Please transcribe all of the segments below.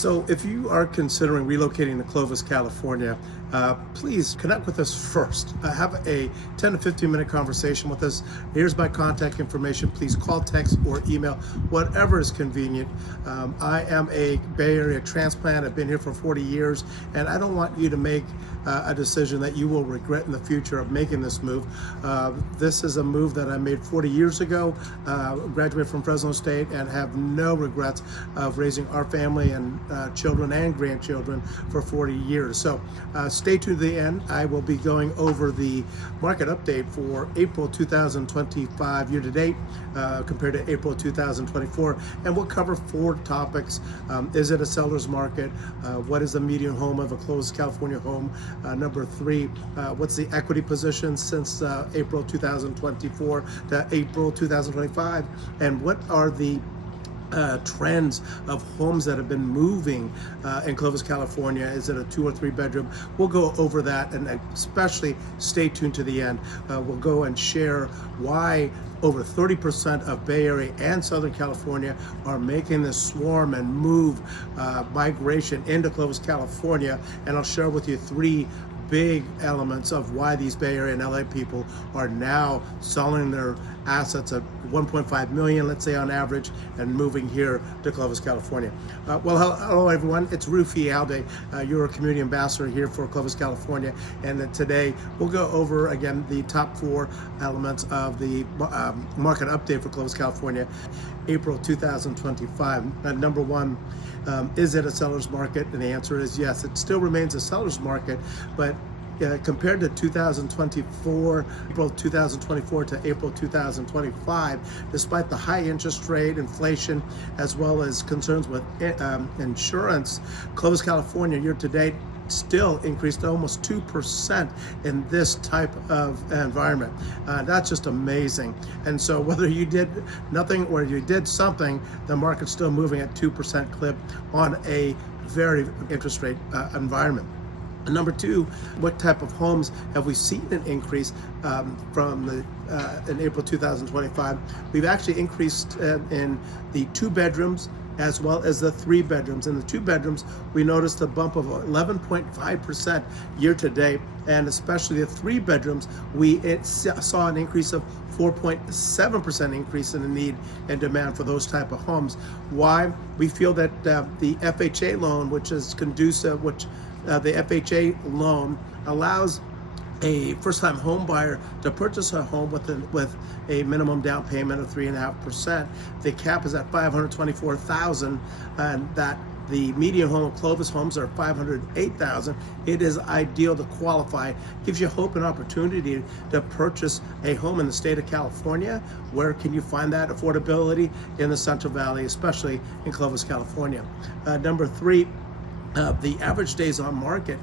So if you are considering relocating to Clovis, California, please connect with us first. Have a 10 to 15 minute conversation with us. Here's my contact information. Please call, text, or email, whatever is convenient. I am a Bay Area transplant. I've been here for 40 years, and I don't want you to make a decision that you will regret in the future of making this move. This is a move that I made 40 years ago, graduated from Fresno State, and have no regrets of raising our family and children and grandchildren for 40 years. So stay tuned to the end. I will be going over the market update for April 2025 year to date compared to April 2024, and we'll cover 4 topics. Is it a seller's market? What is the median home of a closed California home? Number 3, what's the equity position since April 2024 to April 2025? And what are the trends of homes that have been moving in Clovis, California? Is it a 2 or 3 bedroom? We'll go over that, and especially stay tuned to the end. We'll go and share why over 30% of Bay Area and Southern California are making this swarm and move migration into Clovis, California. And I'll share with you 3 big elements of why these Bay Area and LA people are now selling their assets at 1.5 million, let's say on average, and moving here to Clovis, California. Well, hello everyone, it's Rufi Alday. You're a community ambassador here for Clovis, California, and today we'll go over again the top 4 elements of the market update for Clovis, California, April 2025. Number 1, is it a seller's market? And the answer is yes. It still remains a seller's market, but compared to 2024, April 2024 to April 2025, despite the high interest rate, inflation, as well as concerns with insurance, Clovis, California year to date still increased almost 2% in this type of environment. That's just amazing. And so whether you did nothing or you did something, the market's still moving at 2% clip on a very interest rate environment. And number 2, what type of homes have we seen an increase from in April 2025? We've actually increased in the 2 bedrooms as well as the 3 bedrooms. In the 2 bedrooms, we noticed a bump of 11.5% year to date, and especially the 3 bedrooms, we saw an increase of 4.7% increase in the need and demand for those type of homes. Why? We feel that the FHA loan, which is conducive, the FHA loan allows a first-time home buyer to purchase a home with a minimum down payment of 3.5%. The cap is at $524,000, and that the median home of Clovis homes are $508,000. It is ideal to qualify. Gives you hope and opportunity to purchase a home in the state of California. Where can you find that affordability? In the Central Valley, especially in Clovis, California. Number 3. The average days on market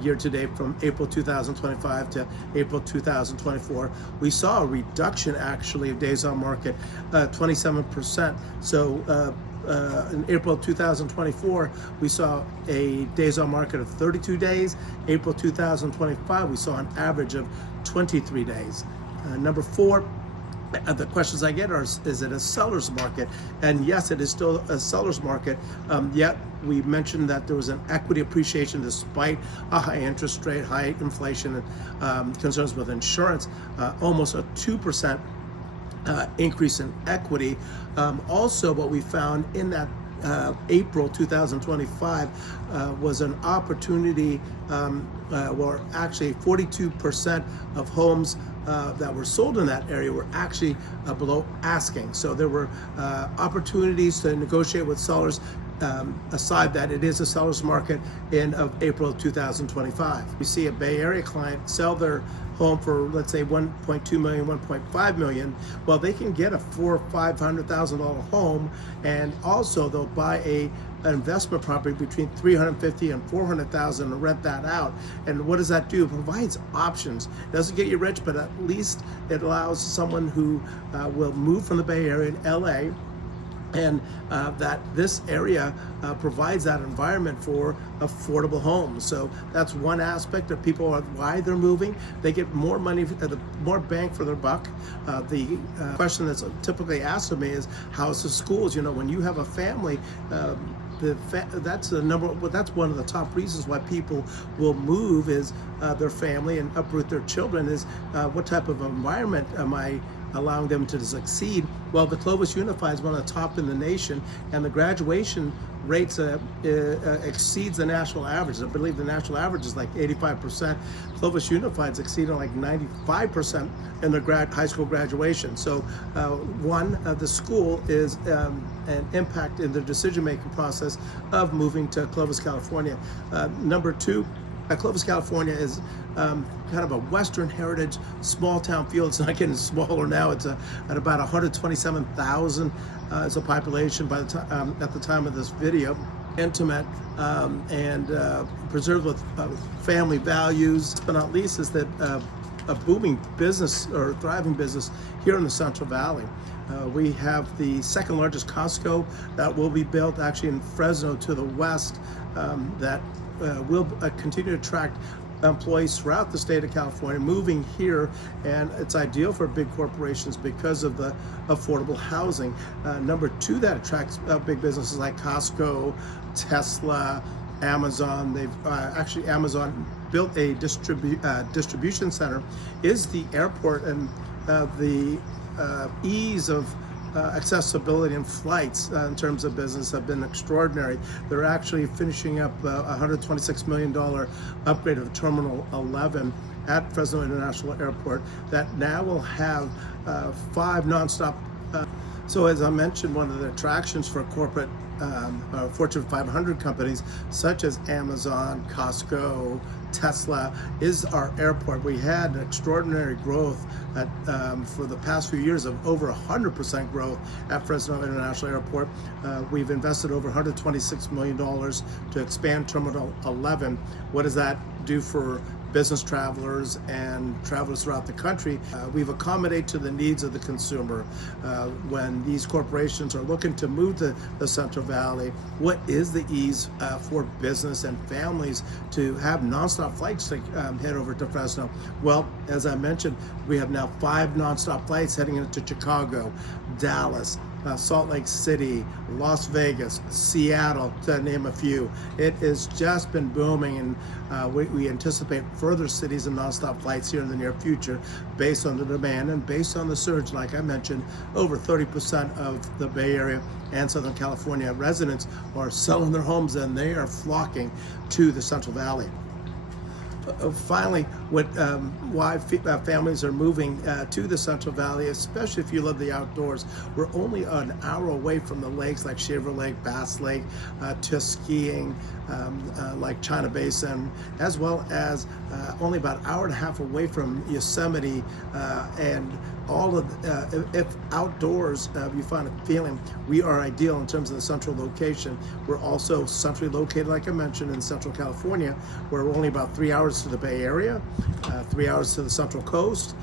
year to date from April 2025 to April 2024, we saw a reduction actually of days on market, 27%. So in April 2024, we saw a days on market of 32 days. April 2025, we saw an average of 23 days. Number 4, the questions I get are, is it a seller's market? And yes, it is still a seller's market, yet we mentioned that there was an equity appreciation despite a high interest rate, high inflation, and concerns with insurance, almost a 2% increase in equity. Also, what we found in that April 2025 was an opportunity where actually 42% of homes that were sold in that area were actually below asking. So there were opportunities to negotiate with sellers, aside that it is a seller's market in April 2025. We see a Bay Area client sell their home for, let's say, 1.2 million, 1.5 million. Well, they can get a $400,000 or $500,000 home, and also they'll buy an investment property between $350,000 and $400,000 and rent that out. And what does that do? It provides options. It doesn't get you rich, but at least it allows someone who will move from the Bay Area in LA, and that this area provides that environment for affordable homes. So that's one aspect of people, why they're moving. They get more money, more bang for their buck. The question that's typically asked of me is, how's the schools? You know, when you have a family, that's the number. Well, that's one of the top reasons why people will move is their family and uproot their children. Is what type of environment am I allowing them to succeed? Well, the Clovis Unified is one of the top in the nation, and the graduation rates exceeds the national average. I believe the national average is like 85%. Clovis Unified is exceeding like 95% in their high school graduation. So the school is an impact in the decision-making process of moving to Clovis, California. Number two, Clovis, California is kind of a Western heritage small town feel. It's not getting smaller now. It's at about 127,000 as a population by the time at the time of this video. Intimate and preserved with family values. But not least is that a booming business or thriving business here in the Central Valley. We have the second largest Costco that will be built actually in Fresno to the west that will continue to attract employees throughout the state of California moving here, and it's ideal for big corporations because of the affordable housing. Number two that attracts big businesses like Costco, Tesla, Amazon. They've actually Amazon built a distribution center, is the airport, and the ease of accessibility and flights in terms of business have been extraordinary. They're actually finishing up a $126 million upgrade of Terminal 11 at Fresno International Airport that now will have 5 nonstop. So as I mentioned, one of the attractions for corporate Fortune 500 companies such as Amazon, Costco, Tesla is our airport. We had extraordinary growth for the past few years of over 100% growth at Fresno International Airport. We've invested over $126 million to expand Terminal 11. What does that do for business travelers and travelers throughout the country? We've accommodated to the needs of the consumer. When these corporations are looking to move to the Central Valley, what is the ease for business and families to have nonstop flights to head over to Fresno? Well, as I mentioned, we have now 5 nonstop flights heading into Chicago, Dallas, Salt Lake City, Las Vegas, Seattle, to name a few. It has just been booming, and we anticipate further cities and nonstop flights here in the near future based on the demand and based on the surge. Like I mentioned, over 30% of the Bay Area and Southern California residents are selling their homes, and they are flocking to the Central Valley. Finally, why families are moving to the Central Valley, especially if you love the outdoors. We're only an hour away from the lakes like Shaver Lake, Bass Lake, to skiing like China Basin, as well as only about an hour and a half away from Yosemite, and all of if outdoors you find a feeling, we are ideal in terms of the central location. We're also centrally located, like I mentioned, in Central California. We're only about 3 hours to the Bay Area, 3 hours to the Central Coast,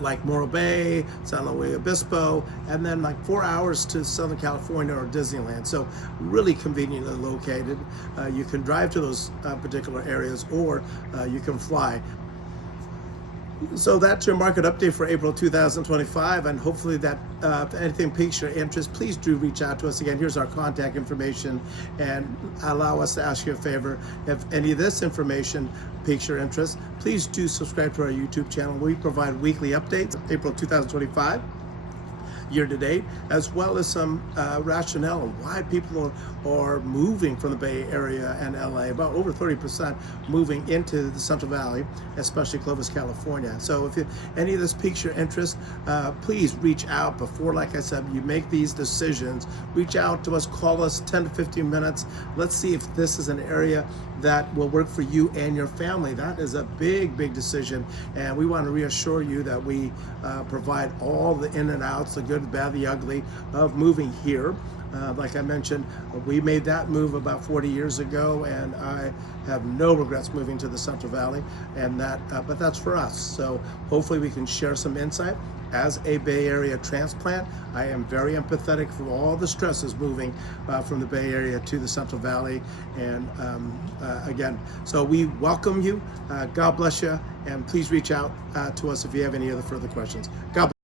like Morro Bay, San Luis Obispo, and then like 4 hours to Southern California or Disneyland. So really conveniently located. You can drive to those particular areas, or you can fly. So that's your market update for April 2025, and hopefully that if anything piques your interest, please do reach out to us. Again, here's our contact information, and allow us to ask you a favor. If any of this information piques your interest, please do subscribe to our YouTube channel. We provide weekly updates, April 2025. Year to date, as well as some rationale of why people are moving from the Bay Area and LA, about over 30% moving into the Central Valley, especially Clovis, California. So if any of this piques your interest, please reach out before, like I said, you make these decisions. Reach out to us, call us 10 to 15 minutes. Let's see if this is an area that will work for you and your family. That is a big, big decision, and we want to reassure you that we provide all the in and outs, the good, the bad, the ugly of moving here. Like I mentioned, we made that move about 40 years ago, and I have no regrets moving to the Central Valley, and but that's for us. So hopefully we can share some insight. As a Bay Area transplant, I am very empathetic for all the stresses moving from the Bay Area to the Central Valley. And again, so we welcome you. God bless you, and please reach out to us if you have any other further questions. God bless.